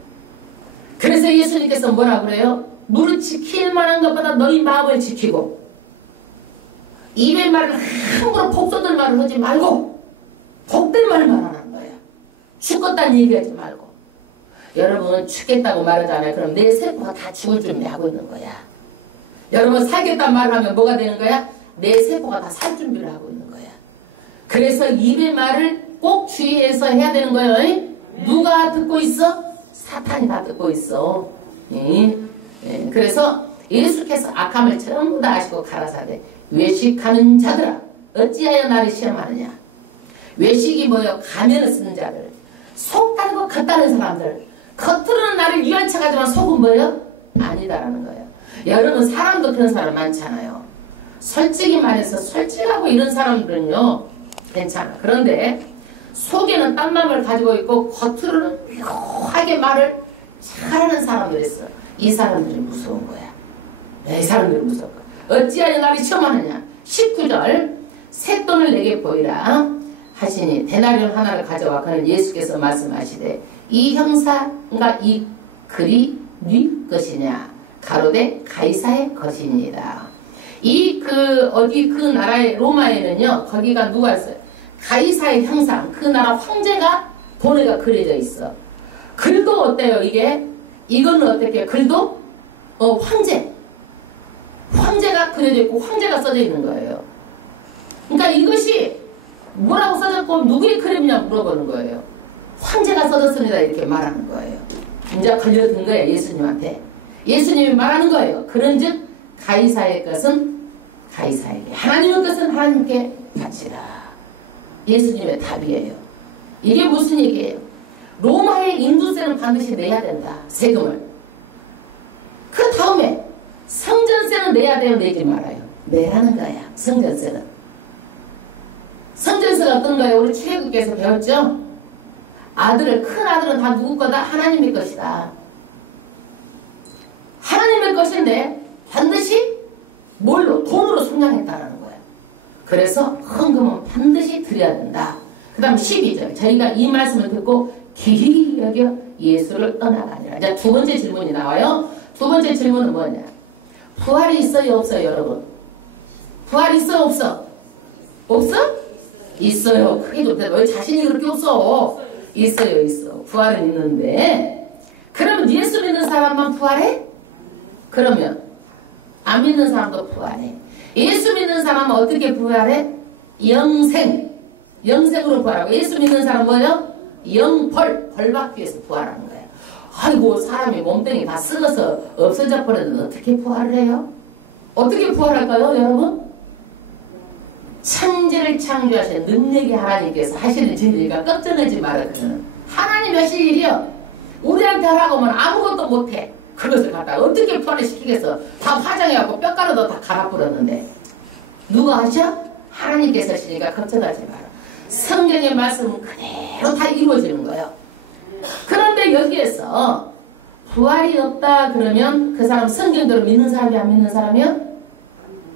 그래서 예수님께서 뭐라 그래요? 물을 지킬 만한 것보다 너희 마음을 지키고 입의 말을 함부로 복돋을 말을 하지 말고 복될 말만 하는 거야. 죽겠다는 얘기하지 말고. 여러분 죽겠다고 말하잖아요. 그럼 내 세포가 다 죽을 준비하고 있는 거야. 여러분 살겠다는 말을 하면 뭐가 되는 거야? 내 세포가 다 살 준비를 하고 있는 거야. 그래서 입의 말을 꼭 주의해서 해야 되는 거예요. 누가 듣고 있어? 사탄이 다 듣고 있어. 그래서 예수께서 악함을 전부 다 아시고 가라사대 외식하는 자들아 어찌하여 나를 시험하느냐. 외식이 뭐예요? 가면을 쓰는 자들, 속 다르고 겉 다른 사람들. 겉으로는 나를 위한 척하지만 속은 뭐예요? 아니다라는 거예요. 여러분 사람도 그런 사람 많잖아요. 솔직히 말해서 솔직하고 이런 사람들은요 괜찮아. 그런데 속에는 딴 마음을 가지고 있고 겉으로는 묘하게 말을 잘하는 사람들이 있어. 이 사람들이 무서운 거야. 이 사람들이 무서운 거야. 어찌하여 나를 시험하느냐. 19절 쇳돈을 내게 보이라 하시니 데나리온 하나를 가져와. 그는 예수께서 말씀하시되 이 형사가 이 글이 네 것이냐. 가로되 가이사의 것입니다. 어디 그 나라의 로마에는요 거기가 누가 있어요? 가이사의 형상, 그 나라 황제가 보내가 그려져 있어. 글도 어때요 이게? 이거는 어떻게 글도? 황제가 그려져 있고 황제가 써져 있는 거예요. 그러니까 이것이 뭐라고 써졌고 누구의 그림이냐 물어보는 거예요. 황제가 써졌습니다 이렇게 말하는 거예요. 이제 걸려든 거예요 예수님한테. 예수님이 말하는 거예요. 그런즉 가이사의 것은 가이사에게, 하나님의 것은 하나님께 바치라. 예수님의 답이에요. 이게 무슨 얘기예요? 로마의 인구세는 반드시 내야 된다. 세금을. 그 다음에 성전세는 내야 돼요? 내지 말아요? 내라는 거야. 성전세는. 성전세가 어떤 거예요? 우리 출애굽기에서 배웠죠? 큰 아들은 다 누구 거다? 하나님의 것이다. 하나님의 것인데 반드시 뭘로? 돈으로 속량했다라는 거예요. 그래서 헌금은 반드시 드려야 된다. 그 다음 12절 저희가 이 말씀을 듣고 기히 여겨 예수를 떠나가니라. 이제 두 번째 질문이 나와요. 두 번째 질문은 뭐냐? 부활이 있어요 없어요 여러분? 부활이 있어 없어? 없어? 있어요. 크게 좀 왜 자신이 그렇게 없어? 있어요 있어. 부활은 있는데 그러면 예수 믿는 사람만 부활해? 그러면 안 믿는 사람도 부활해. 예수 믿는 사람은 어떻게 부활해? 영생으로 부활하고, 예수 믿는 사람은 뭐예요? 벌 받기 위해서 부활하는 거예요. 아이고 사람이 몸뚱이 다 썩어서 없어져 버렸는데 어떻게 부활을 해요? 어떻게 부활할까요 여러분? 천지를 창조하신 능력의 하나님께서 하시는 진리가 걱정하지 말아요. 하나님이 하실 일이요. 우리한테 하라고 하면 아무것도 못해. 그것을 갖다가 어떻게 부활시키겠어? 다 화장해갖고 뼈가루도 다 갈아버렸는데 누가 하셔? 하나님께서 하시니까 걱정하지 마라. 성경의 말씀은 그대로 다 이루어지는 거예요. 그런데 여기에서 부활이 없다 그러면 그 사람 성경대로 믿는 사람이 안 믿는 사람이요?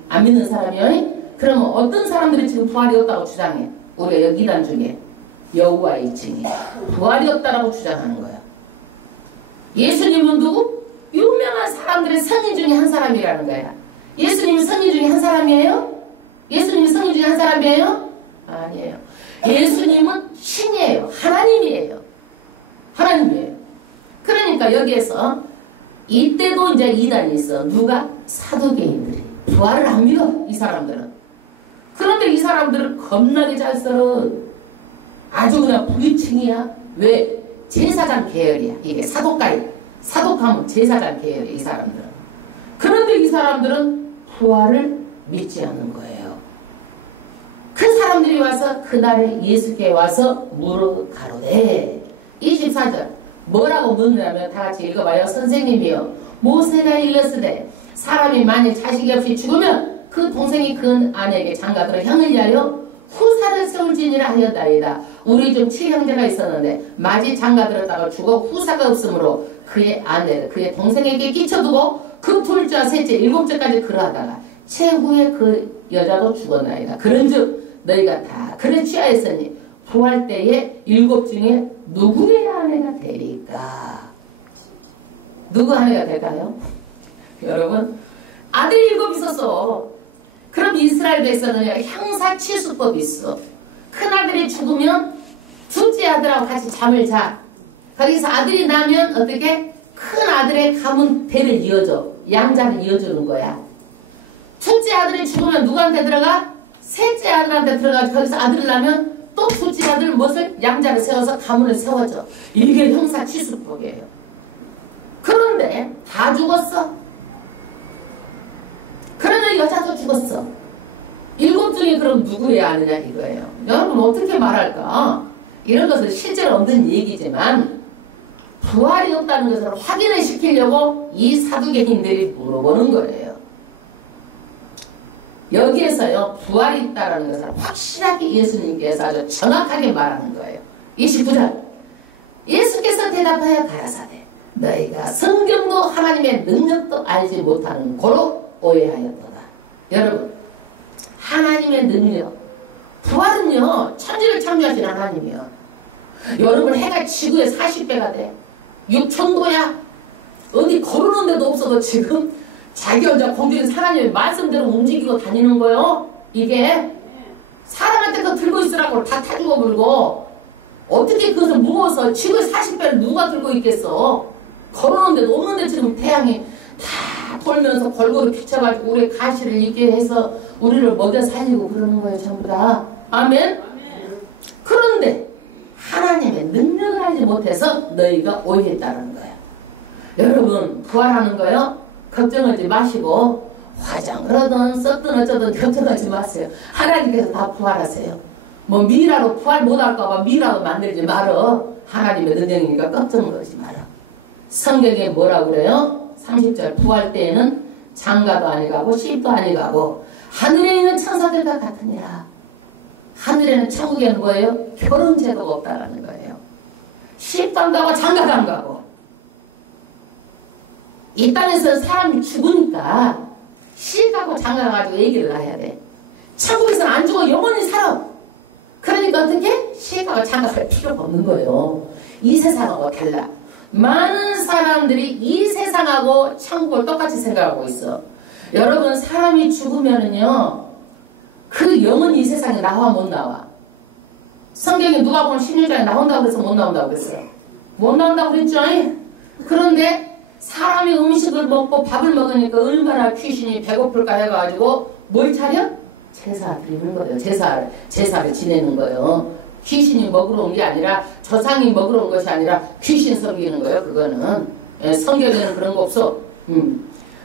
안 믿는 사람이요? 그러면 어떤 사람들이 지금 부활이 없다고 주장해? 우리가 여기 이단 중에 여호와 일증이 부활이 없다라고 주장하는 거예요. 예수님은 누구? 유명한 사람들의 성인 중에 한 사람이라는 거야. 예수님이 성인 중에 한 사람이에요? 예수님이 성인 중에 한 사람이에요? 아니에요. 예수님은 신이에요. 하나님이에요. 하나님이에요. 그러니까 여기에서 이때도 이제 이단이 있어. 누가? 사두개인들이. 부활을 안 믿어. 이 사람들은. 그런데 이 사람들은 겁나게 잘 썰어. 아주 그냥 부유층이야. 왜? 제사장 계열이야. 이게 사독하면 제사장 계열이야. 이 사람들은. 그런데 이 사람들은 부활을 믿지 않는 거예요. 그 사람들이 와서 그날에 예수께 와서 물어 가로되 24절 뭐라고 묻느냐면 다 같이 읽어봐요. 선생님이요 모세가 일렀으되 사람이 만일 자식이 없이 죽으면 그 동생이 그 아내에게 장가들어 형을 위하여 후사를 세울지니라 하였다이다. 우리 중 7형제가 있었는데 마지 장가들었다가 죽어 후사가 없으므로 그의 아내를 그의 동생에게 끼쳐두고 그 둘째 셋째 7째까지 그러하다가 최후에 그 여자도 죽었나이다. 그런즉 너희가 다 그래 취하였으니 부활 때에 7 중에 누구의 아내가 되리까? 누구 아내가 될까요? 여러분 아들이 7 있었어. 그럼 이스라엘 백성은 형사취수법이 있어. 큰아들이 죽으면 둘째 아들하고 같이 잠을 자. 거기서 아들이 나면 어떻게? 큰아들의 가문 대를 이어줘. 양자를 이어주는 거야. 둘째 아들이 죽으면 누구한테 들어가? 셋째 아들한테 들어가서 거기서 아들을 낳으면 또 둘째 아들 무엇을? 양자를 세워서 가문을 세워줘. 이게 형사취수법이에요. 그런데 다 죽었어. 그러나 여자도 죽었어. 7 중에 그럼 누구야 아느냐 이거예요. 여러분 어떻게 말할까? 이런 것은 실제로 없는 얘기지만 부활이 없다는 것을 확인을 시키려고 이 사두개인들이 물어보는 거예요. 여기에서요 부활이 있다는 것을 확실하게 예수님께서 아주 정확하게 말하는 거예요. 29절 예수께서 대답하여 가라사대 너희가 성경도 하나님의 능력도 알지 못하는 고로 오해하였도다. 여러분 하나님의 능력 부활은요 천지를 창조하신 하나님이요. 여러분 해가 지구의 40배가 돼. 6천도야. 어디 거르는 데도 없어도 지금 자기 혼자 공중에 하나님의 말씀대로 움직이고 다니는 거요. 이게 사람한테 더 들고 있으라고 다 타주고 그러고 어떻게 그것을 무거워서 지구의 40배를 누가 들고 있겠어. 걸어놓은 데도 없는데 지금 태양이 다 돌면서 골고루 비춰가지고 우리의 가시를 익게 해서 우리를 먹여 살리고 그러는 거예요. 전부 다. 아멘? 그런데 하나님의 능력을 알지 못해서 너희가 오해했다는 거예요. 여러분 부활하는 거요? 걱정하지 마시고 화장을 하든 썼든 어쩌든 걱정하지 마세요. 하나님께서 다 부활하세요. 뭐 미라로 부활 못할까봐 미라도 만들지 말어. 하나님의 능력이니까 걱정하지 마라. 성경에 뭐라고 그래요? 30절 부활 때에는 장가도 아니가고 시집도 아니가고 하늘에 있는 천사들과 같으니라. 하늘에는 천국에는 뭐예요? 결혼 제도가 없다라는 거예요. 시집도 안 가고 장가도 안 가고 이 땅에서 사람이 죽으니까 시집가고 장가가가지고 애기를 낳아야 돼. 천국에서는 안 죽어 영원히 살아. 그러니까 어떻게? 시집가고 장가갈 필요가 없는 거예요. 이 세상하고 달라. 많은 사람들이 이 세상하고 천국을 똑같이 생각하고 있어. 여러분 사람이 죽으면은요 그 영은 이 세상에 나와 못 나와. 성경에 누가 보면 16장에 나온다고 그래서 못 나온다고 그랬어요. 못 나온다고 그랬죠? 그런데 사람이 음식을 먹고 밥을 먹으니까 얼마나 귀신이 배고플까 해가지고 뭘 차려? 제사 드리는 거예요. 제사를 지내는 거예요. 귀신이 먹으러 온 게 아니라 조상이 먹으러 온 것이 아니라 귀신 섬기는 거예요. 그거는 성경에는 그런 거 없어.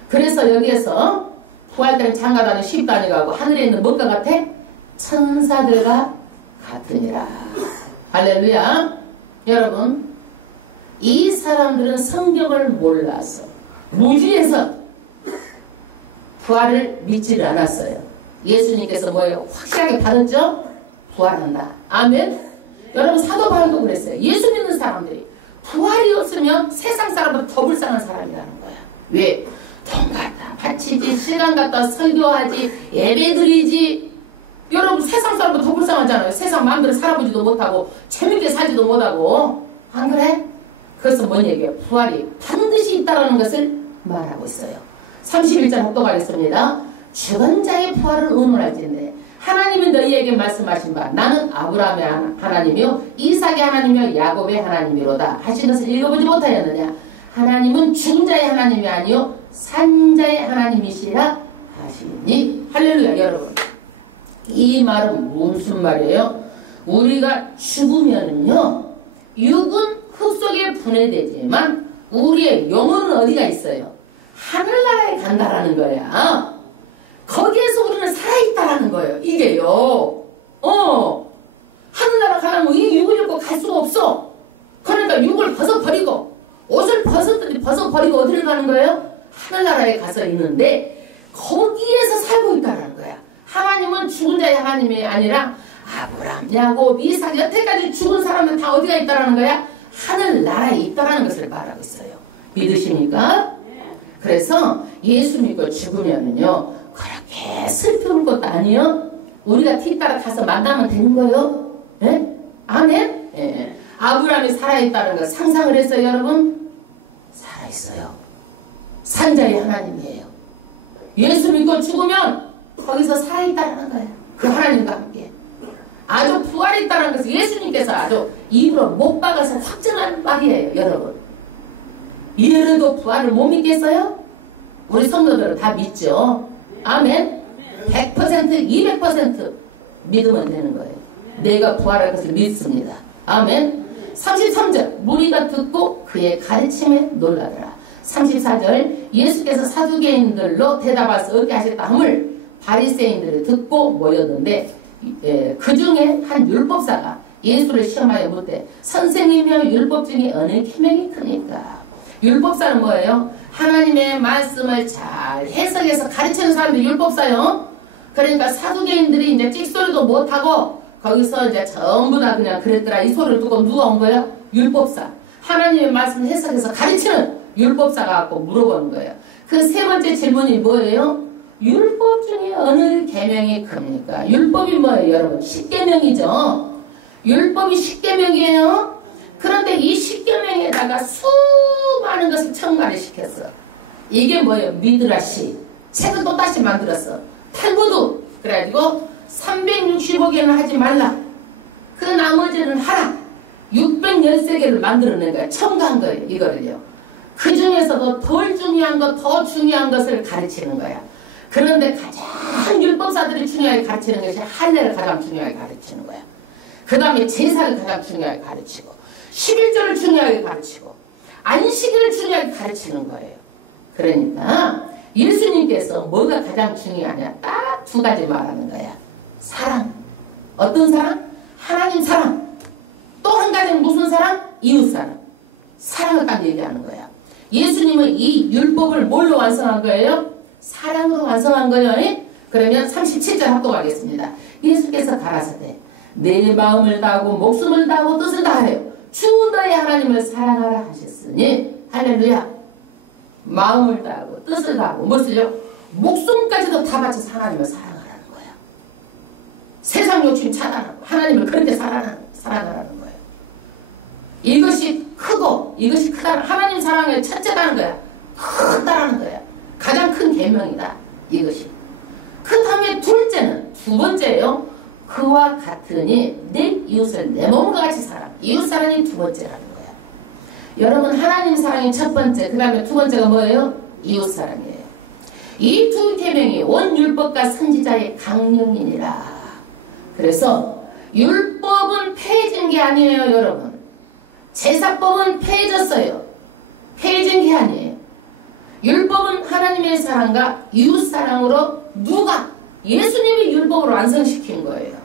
그래서 여기에서 부활 때는 장가도 아니고 시집도 아니고 하늘에 있는 뭔가 같아? 천사들과 같으니라. 할렐루야. 여러분 이 사람들은 성경을 몰라서 무지해서 부활을 믿지를 않았어요. 예수님께서 뭐예요? 확실하게 받았죠? 부활한다. 아멘. 여러분 사도 바울도 그랬어요. 예수 믿는 사람들이 부활이 없으면 세상 사람보다 더 불쌍한 사람이라는 거야. 왜? 돈 갖다 바치지, 시간 갖다 설교하지, 예배드리지. 여러분 세상 사람보다 더 불쌍하잖아요. 세상 마음대로 살아보지도 못하고 재밌게 살지도 못하고. 안 그래? 그래서 뭔 얘기예요? 부활이 반드시 있다는 것을 말하고 있어요. 31절 합독하겠습니다. 죽은 자의 부활을 의논할진대 하나님은 너희에게 말씀하신 바 나는 아브라함의 하나님이요 이삭의 하나님이요 야곱의 하나님이로다 하신 것을 읽어보지 못하였느냐. 하나님은 죽은 자의 하나님이 아니요 산 자의 하나님이시라 하시니. 할렐루야. 여러분 이 말은 무슨 말이에요? 우리가 죽으면은요 육은 흙 속에 분해되지만 우리의 영혼은 어디가 있어요? 하늘나라에 간다라는 거야. 거기에서 우리는 살아있다라는 거예요. 이게요. 하늘나라 가려면 이 육을 입고 갈 수가 없어. 그러니까 육을 벗어버리고 옷을 벗어버리고 어디를 가는 거예요? 하늘나라에 가서 있는데 거기에서 살고 있다라는 거야. 하나님은 죽은 자의 하나님이 아니라 아브라함, 야곱, 이삭 여태까지 죽은 사람들 다 어디가 있다라는 거야? 하늘나라에 있다라는 것을 말하고 있어요. 믿으십니까? 그래서 예수 믿고 죽으면은요 그렇게 슬픈 것도 아니요. 우리가 뒤따라 가서 만나면 되는 거예요. 예? 아멘? 예. 아브라함이 살아있다는 걸 상상을 했어요, 여러분? 살아있어요. 산자의 하나님이에요. 예수 믿고 죽으면 거기서 살아있다는 거예요. 그 하나님과 함께. 아주 부활이 있다는 것을 예수님께서 아주 입으로 못 박아서 확증하는 말이에요, 여러분. 이래도 부활을 못 믿겠어요? 우리 성도들은 다 믿죠. 아멘. 100%, 200% 믿으면 되는 거예요. 내가 부활할 것을 믿습니다. 아멘. 33절 무리가 듣고 그의 가르침에 놀라더라. 34절 예수께서 사두개인들로 대답하서 얻게 하셨다 함을 바리새인들이 듣고 모였는데 그 중에 한 율법사가 예수를 시험하여 묻되 선생님이여 율법 중에 어느 계명이 크니까. 율법사는 뭐예요? 하나님의 말씀을 잘 해석해서 가르치는 사람들이 율법사요. 그러니까 사두개인들이 이제 찍소리도 못하고 거기서 이제 전부 다 그냥 그랬더라 이 소리를 듣고 누가 온 거예요? 율법사. 하나님의 말씀을 해석해서 가르치는 율법사가 갖고 물어보는 거예요. 그 세 번째 질문이 뭐예요? 율법 중에 어느 계명이 큽니까? 율법이 뭐예요, 여러분? 십계명이죠. 율법이 십계명이에요. 그런데 이 십계명에다가 수많은 것을 첨가를 시켰어. 이게 뭐예요? 미드라시. 책을 또 다시 만들었어. 탈무드. 그래가지고 365개는 하지 말라. 그 나머지는 하라. 613개를 만들어낸 거야. 첨가한 거예요. 이거를요. 그 중에서도 덜 중요한 것, 더 중요한 것을 가르치는 거야. 그런데 가장 율법사들이 중요하게 가르치는 것이 할례를 가장 중요하게 가르치는 거야. 그 다음에 제사를 가장 중요하게 가르치고 11조를 중요하게 가르치고 안식일을 중요하게 가르치는 거예요. 그러니까 예수님께서 뭐가 가장 중요하냐 딱 두 가지 말하는 거야. 사랑. 어떤 사랑? 하나님 사랑. 또 한 가지는 무슨 사랑? 이웃 사랑. 사랑을 딱 얘기하는 거야. 예수님은 이 율법을 뭘로 완성한 거예요? 사랑으로 완성한 거예요. 그러면 37절 합독하겠습니다. 예수께서 가라사대 내 마음을 다하고 목숨을 다하고 뜻을 다하여 주 너의 하나님을 사랑하라 하셨으니 할렐루야. 마음을 다하고 뜻을 다하고 무엇을요? 목숨까지도 다 바쳐서 하나님을 사랑하라는 거야. 세상 욕심 차단하고 하나님을 그렇게 사랑하라는 거예요. 이것이 크고 이것이 크다는 하나님 사랑의 첫째라는 거야. 크다라는 거야. 가장 큰 계명이다. 이것이. 그 다음에 둘째는 두 번째예요. 그와 같으니 내 이웃을 내 몸과 같이 사랑. 이웃 사랑이 두 번째라는 거야. 여러분 하나님 사랑이 첫 번째, 그 다음에 두 번째가 뭐예요? 이웃 사랑이에요. 이 두 계명이 온 율법과 선지자의 강령이니라. 그래서 율법은 폐해진 게 아니에요, 여러분. 제사법은 폐해졌어요. 폐해진 게 아니에요. 율법은 하나님의 사랑과 이웃 사랑으로 누가? 예수님이 율법으로 완성시킨 거예요.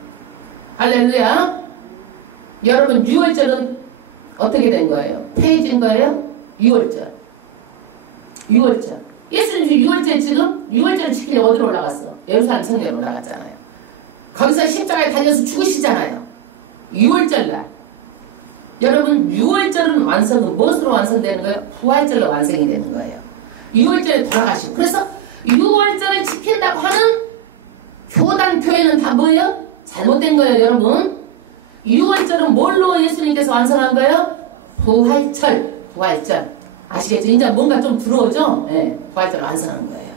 할렐루야. 여러분 6월절은 어떻게 된 거예요? 폐해진 거예요? 6월절. 6월절. 예수님이 6월절 지금 6월절을 지키려고 어디로 올라갔어? 예루살렘 성전으로 올라갔잖아요. 거기서 십자가에 달려서 죽으시잖아요. 6월절 날. 여러분 6월절은 완성은 무엇으로 완성되는 거예요? 부활절로 완성이 되는 거예요. 6월절에 돌아가시고. 그래서 6월절을 지킨다고 하는 교단 교회는 다 뭐예요? 잘못된 거예요, 여러분. 6월절은 뭘로 예수님께서 완성한 거예요? 부활절. 부활절. 아시겠죠? 이제 뭔가 좀 들어오죠? 네, 부활절을 완성하는 거예요.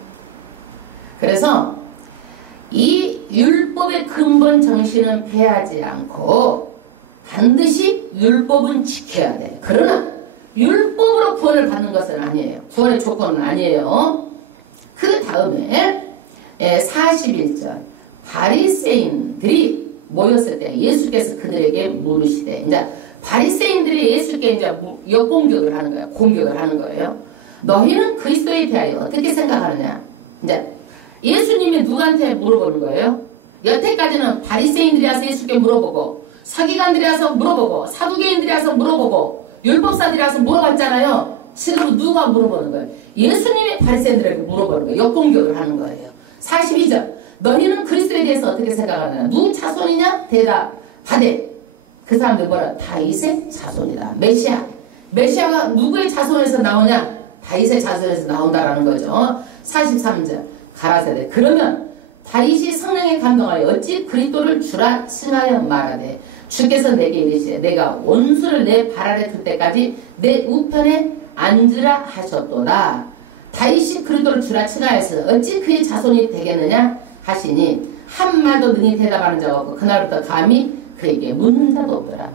그래서 이 율법의 근본 정신은 폐하지 않고 반드시 율법은 지켜야 돼요. 그러나 율법으로 구원을 받는 것은 아니에요. 구원의 조건은 아니에요. 그 다음에 41절 바리새인들이 모였을 때 예수께서 그들에게 물으시되 이제 바리새인들이 예수께 이제 역공격을 하는 거예요. 공격을 하는 거예요. 너희는 그리스도에 대하여 어떻게 생각하느냐? 이제 예수님이 누구한테 물어보는 거예요? 여태까지는 바리새인들이 와서 예수께 물어보고 서기관들이 와서 물어보고 사두개인들이 와서 물어보고 율법사들이 와서 물어봤잖아요. 지금 누가 물어보는 거예요? 예수님이 바리새인들에게 물어보는 거예요. 역공격을 하는 거예요. 42절 너희는 그리스도에 대해서 어떻게 생각하느냐? 누구 자손이냐? 대답하되 그 사람들 뭐라? 다윗의 자손이다. 메시아. 메시아가 누구의 자손에서 나오냐? 다윗의 자손에서 나온다라는 거죠. 43절 가라사대 그러면 다윗이 성령에 감동하여 어찌 그리스도를 주라 칭하여 말하되 주께서 내게 이르시되 내가 원수를 내 발 아래 둘 때까지 내 우편에 앉으라 하셨도다. 다윗이 그리스도를 주라 칭하여서 어찌 그의 자손이 되겠느냐 하시니 한마디도 능히 대답하는 자가 없고 그날부터 감히 그에게 묻는 자도 없더라.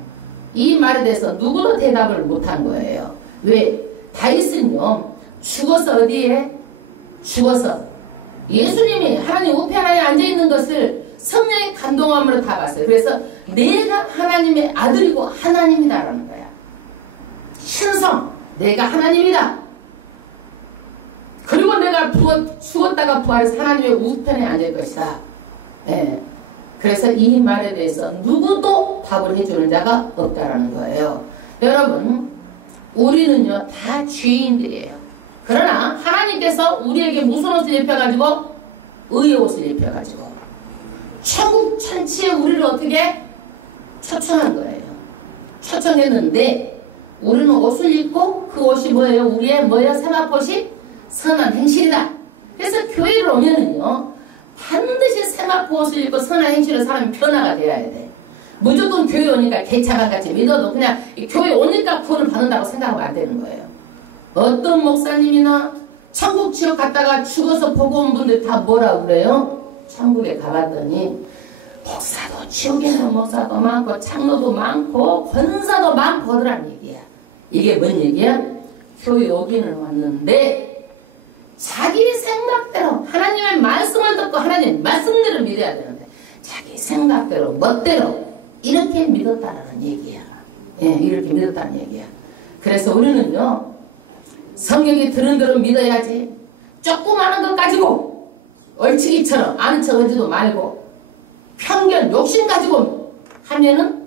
이 말에 대해서 누구도 대답을 못한 거예요. 왜? 다윗은요 죽어서 어디에? 죽어서 예수님이 하나님 우편에 앉아있는 것을 성령의 감동함으로 다 봤어요. 그래서 내가 하나님의 아들이고 하나님이다라는 거야. 신성, 내가 하나님이다. 그리고 내가 죽었다가 부활해서 하나님의 우편에 앉을 것이다. 예. 그래서 이 말에 대해서 누구도 답을 해주는 자가 없다라는 거예요. 여러분, 우리는요 다 죄인들이에요. 그러나 하나님께서 우리에게 무슨 옷을 입혀가지고? 의의 옷을 입혀가지고 천국 천지에 우리를 어떻게 초청한 거예요. 초청했는데 우리는 옷을 입고 그 옷이 뭐예요? 우리의 뭐예요? 세마포시 선한 행실이다. 그래서 교회를 오면은요 반드시 세마포 옷을 입고 선한 행실로 사람이 변화가 되어야 돼. 무조건 교회 오니까 개차반같이 믿어도 그냥 교회 오니까 구원을 받는다고 생각하면 안 되는 거예요. 어떤 목사님이나 천국 지옥 갔다가 죽어서 보고 온 분들 다 뭐라고 그래요? 천국에 가봤더니 목사도 지옥에는 목사도 많고 장로도 많고 권사도 많고 그러란 얘기야. 이게 뭔 얘기야? 교회 오기는 왔는데 자기 생각대로 하나님의 말씀을 듣고 하나님의 말씀대로 믿어야 되는데 자기 생각대로 멋대로 이렇게 믿었다는 얘기야. 예, 이렇게 믿었다는 얘기야. 그래서 우리는요 성경이 들은 대로 믿어야지. 조그마한 것 가지고 얼치기처럼 아는 척 하지도 말고 편견, 욕심 가지고 하면은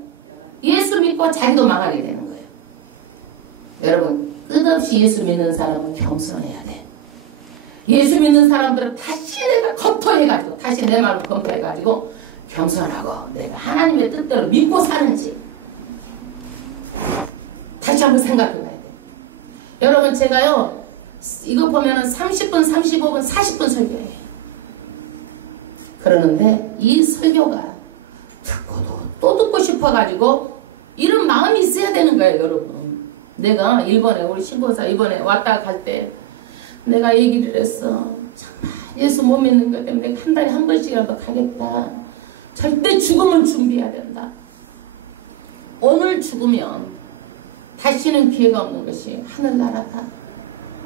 예수 믿고 자기도 망하게 되는 거예요. 여러분, 끝없이 예수 믿는 사람은 겸손해야 돼. 예수 믿는 사람들은 다시 내가 검토해가지고 다시 내 마음을 검토해가지고 겸손하고 내가 하나님의 뜻대로 믿고 사는지 다시 한번 생각해봐야 돼. 여러분, 제가요 이거 보면은 30분, 35분, 40분 설교해요. 그러는데 이 설교가 듣고도 또 듣고 싶어가지고 이런 마음이 있어야 되는 거예요. 여러분, 내가 일본에 우리 신보사 이번에 왔다 갈 때 내가 얘기를 했어. 정말 예수 못 믿는 것 때문에 내가 한 달에 한 번씩이라도 가겠다. 절대 죽음을 준비해야 된다. 오늘 죽으면 다시는 기회가 없는 것이 하늘나라다.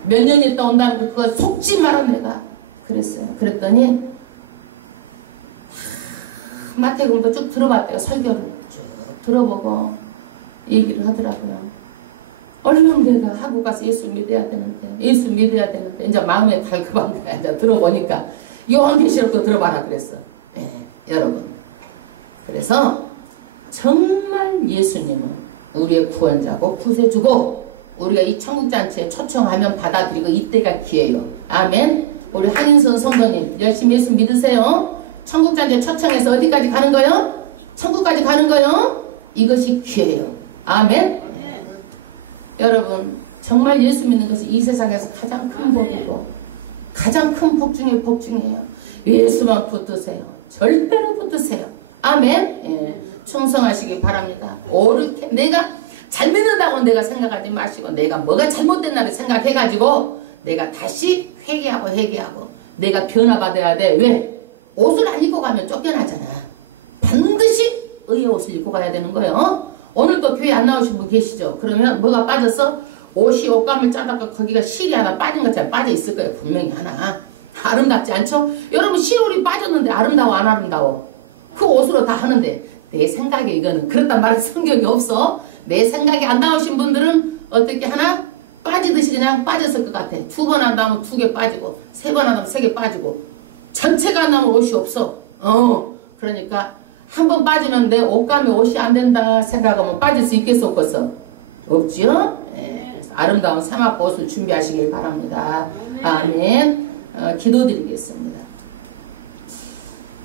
몇 년이 있다 온다는 거 그거 속지 마라 내가 그랬어요. 그랬더니 마태복음도 쭉 들어봤대요. 설교를 쭉 들어보고 얘기를 하더라고요. 얼른 내가 한국 가서 예수 믿어야 되는데 이제 마음에 달급한 거야. 이제 들어보니까 요한계시록도 들어봐라 그랬어. 네, 여러분, 그래서 정말 예수님은 우리의 구원자고 구세주고 우리가 이 천국잔치에 초청하면 받아들이고 이때가 기회예요. 아멘. 우리 한인선 성도님 열심히 예수 믿으세요. 천국잔치에 초청해서 어디까지 가는 거요? 천국까지 가는 거요? 이것이 기회예요. 아멘. 여러분, 정말 예수 믿는 것이 이 세상에서 가장 큰 복이고 가장 큰 복 중에 복 중이에요. 예수만 붙드세요. 절대로 붙드세요. 아멘. 예. 충성하시기 바랍니다. 옳게 내가 잘 믿는다고 내가 생각하지 마시고 내가 뭐가 잘못됐나를 생각해가지고 내가 다시 회개하고 내가 변화받아야 돼. 왜? 옷을 안 입고 가면 쫓겨나잖아. 반드시 의의 옷을 입고 가야 되는 거예요. 오늘 또 교회 안 나오신 분 계시죠? 그러면 뭐가 빠졌어? 옷이 옷감을 짜다가 거기가 실이 하나 빠진 것처럼 빠져 있을 거예요. 분명히 하나. 아름답지 않죠? 여러분, 실옷이 빠졌는데 아름다워 안 아름다워? 그 옷으로 다 하는데 내 생각에 이거는 그렇단 말은 성경이 없어. 내 생각이 안 나오신 분들은 어떻게 하나? 빠지듯이 그냥 빠졌을 것 같아. 2번 안 나오면 2개 빠지고 3번 안 나오면 3개 빠지고 전체가 안 나오면 옷이 없어. 그러니까 한 번 빠지면 내 옷감에 옷이 안 된다 생각하면 빠질 수 있겠어 없겠어? 없지요? 네. 아름다운 세마포 옷을 준비하시길 바랍니다. 아멘. 기도드리겠습니다.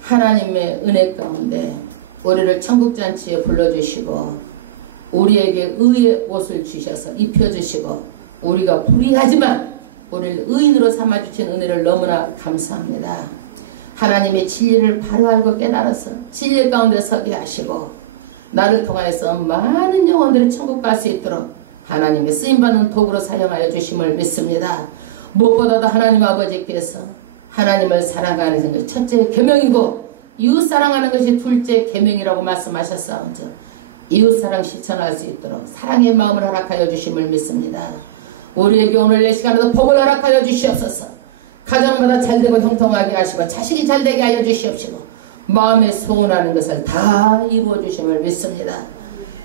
하나님의 은혜 가운데 우리를 천국잔치에 불러주시고 우리에게 의의 옷을 주셔서 입혀주시고 우리가 불의하지만 우리를 의인으로 삼아주신 은혜를 너무나 감사합니다. 하나님의 진리를 바로 알고 깨달아서 진리 가운데 서게 하시고 나를 통하여서 많은 영혼들이 천국 갈 수 있도록 하나님의 쓰임받는 도구로 사용하여 주심을 믿습니다. 무엇보다도 하나님 아버지께서 하나님을 사랑하는 것이 첫째 계명이고 이웃 사랑하는 것이 둘째 계명이라고 말씀하셨사온즉 이웃 사랑 실천할 수 있도록 사랑의 마음을 허락하여 주심을 믿습니다. 우리에게 오늘 내 시간에도 복을 허락하여 주시옵소서. 가정마다 잘되고 형통하게 하시고 자식이 잘되게 하여 주시옵시고 마음에 소원하는 것을 다 이루어 주심을 믿습니다.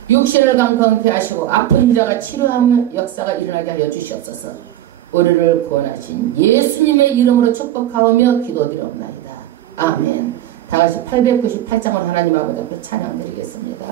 육신을 강건케 하시고 아픈 자가 치료하는 역사가 일어나게 하여 주시옵소서. 우리를 구원하신 예수님의 이름으로 축복하오며 기도드리옵나이다. 아멘. 다같이 898장을 하나님 아버지 앞에 찬양드리겠습니다.